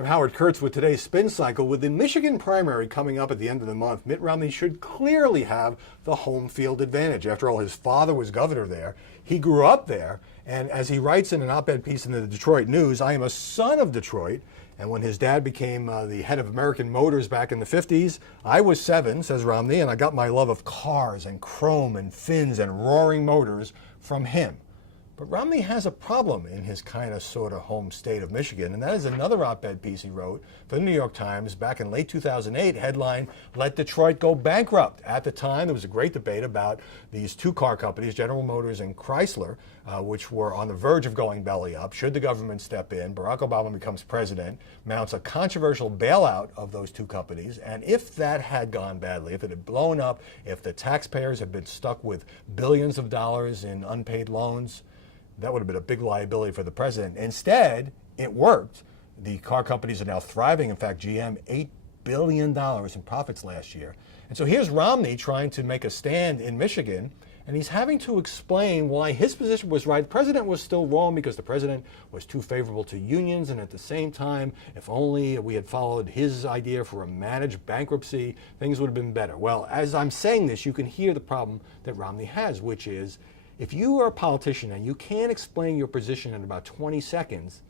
I'm Howard Kurtz with today's Spin Cycle. With the Michigan primary coming up at the end of the month, Mitt Romney should clearly have the home field advantage. After all, his father was governor there. He grew up there. And as he writes in an op-ed piece in the Detroit News, I am a son of Detroit. And when his dad became the head of American Motors back in the 50s, I was 7, says Romney, and I got my love of cars and chrome and fins and roaring motors from him. But Romney has a problem in his kind of sort of home state of Michigan, and that is another op-ed piece he wrote for the New York Times back in late 2008, headline, "Let Detroit Go Bankrupt." At the time, there was a great debate about these two car companies, General Motors and Chrysler, which were on the verge of going belly up. Should the government step in? Barack Obama becomes president, mounts a controversial bailout of those two companies, and if that had gone badly, if it had blown up, if the taxpayers had been stuck with billions of dollars in unpaid loans, that would have been a big liability for the president. Instead, it worked. The car companies are now thriving. In fact, GM, $8 billion in profits last year. And so here's Romney trying to make a stand in Michigan, and he's having to explain why his position was right. The president was still wrong because the president was too favorable to unions, and at the same time, if only we had followed his idea for a managed bankruptcy, things would have been better. Well, as I'm saying this, you can hear the problem that Romney has, which is, if you are a politician and you can't explain your position in about 20 seconds,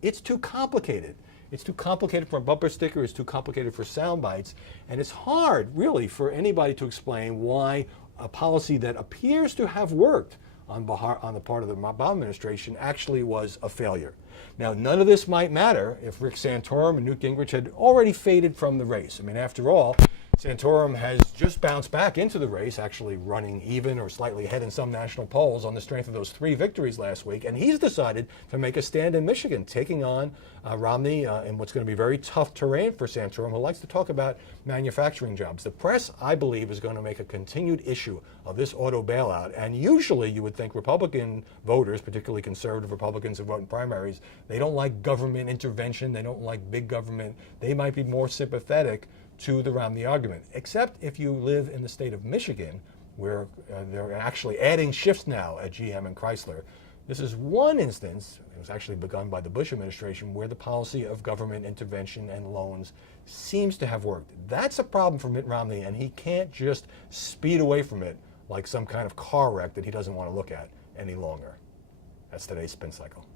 it's too complicated. It's too complicated for a bumper sticker, it's too complicated for sound bites, and it's hard, really, for anybody to explain why a policy that appears to have worked on the part of the Obama administration actually was a failure. Now, none of this might matter if Rick Santorum and Newt Gingrich had already faded from the race. I mean, after all, Santorum has just bounced back into the race, actually running even or slightly ahead in some national polls on the strength of those 3 victories last week. And he's decided to make a stand in Michigan, taking on Romney in what's going to be very tough terrain for Santorum, who likes to talk about manufacturing jobs. The press, I believe, is going to make a continued issue of this auto bailout. And usually you would think Republican voters, particularly conservative Republicans who vote in primaries, they don't like government intervention. They don't like big government. They might be more sympathetic to the Romney argument, except if you live in the state of Michigan, where they're actually adding shifts now at GM and Chrysler. This is one instance, it was actually begun by the Bush administration, where the policy of government intervention and loans seems to have worked. That's a problem for Mitt Romney, and he can't just speed away from it like some kind of car wreck that he doesn't want to look at any longer. That's today's Spin Cycle.